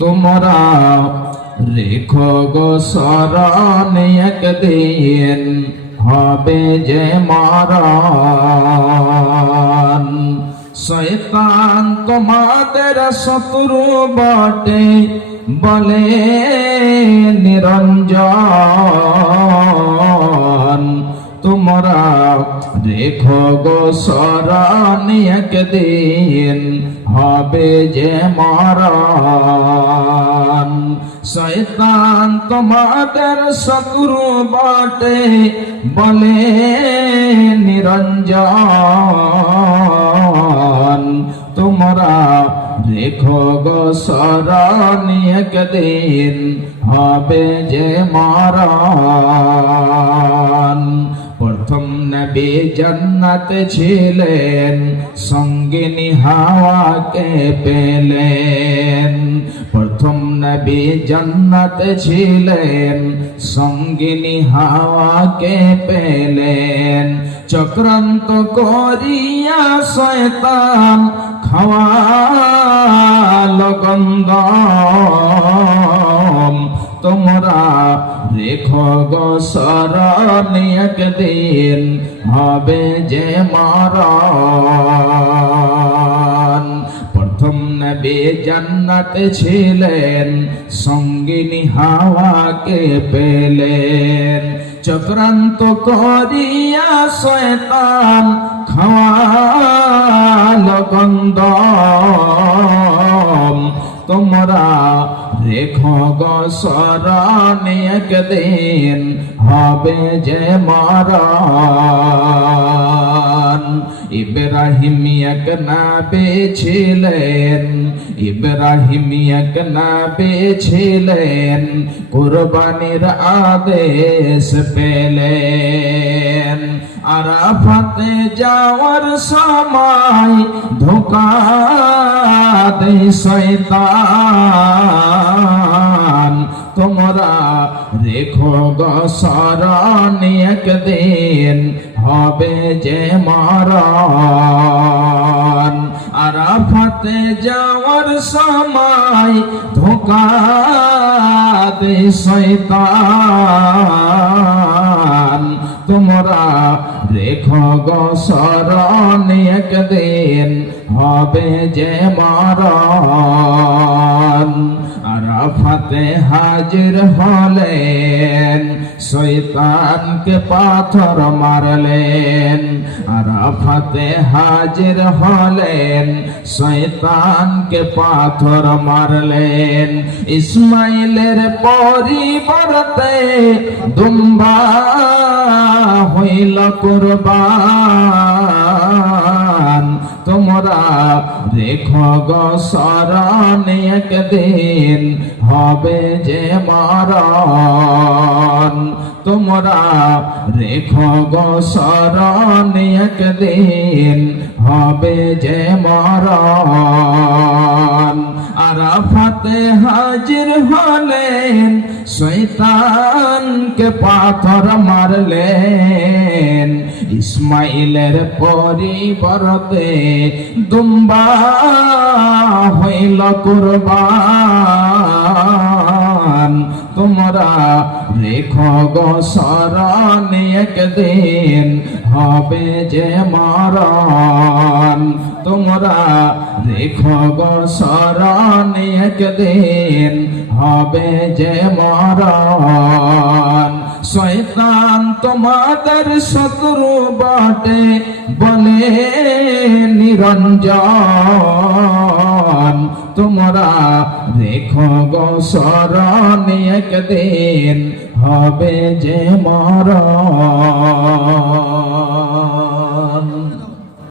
তোমরা রেখো গো শরণ একদিন হবে যে মারণ। শয়তান তোমাদের শত্রু বটে বলে নিরঞ্জন। তোমরা রেখো গো শরণ একদিন হবে যে মরণ। শয়তান তোমাদের শত্রু বটে বলে নিরঞ্জন। তোমরা রেখো গো শরণ একদিন হবে যে মরণ। নবী জান্নাত ছিলেন সঙ্গিনী হাওয়াকে পেলেন। প্রথম নবী জান্নাত ছিলেন সঙ্গিনী হাওয়াকে পেলেন। চক্রান্ত করিয়া শয়তান খাওয়াল গন্ধম। তোমরা রেখো গো শরণ একদিন হবে যে মারণ। প্রথম নবী জান্নাত ছিলেন, সঙ্গিনী হাওয়াকে পেলেন। চক্রান্ত করিয়া শয়তান খাওয়াল গন্ধম। তোমরা রেখো গো শরণ একদিন হবে যে মারণ। ইব্রাহিম এক নাবে ছিলেন, ইব্রাহিম এক নাবে ছিলেন, কুরবানির আদেশ পেলেন। আরাফাতে যাওয়ার সময় ধোকা দে শয়তান। রেখো গো শরণ একদিন হবে যে মারণ আরাফাতে যাওয়ার সময় ধোকা দে শয়তান তোমরা রেখো গো শরণ একদিন হবে যে মারণ আরাফাতে হাজির হলেন শৈতানকে পাথর মারলেন। আরাফাতে হাজির হলেন শৈতানকে পাথর মারলেন। ইসমাইলের পরিবর্তে দুম্বা হইল কুরবান। রেখো গো শরণ একদিন হবে যে মারণ। তোমরা রেখো গো শরণ একদিন হবে যে মারণ। আরাফাতে হাজির হলেন শৈতানকে পাথর মারলেন। ইসমাইলের পরিবর্তে দুম্বা হইল কুরবান। তোমরা রেখো গো শরণ একদিন, হবে যে মারণ। তোমরা রেখো গো শরণ একদিন, হবে যে মারণ। শয়তান তোমাদের শত্রু বটে বলে নিরঞ্জন। তোমরা রেখো গো শরণ একদিন হবে যে মরণ।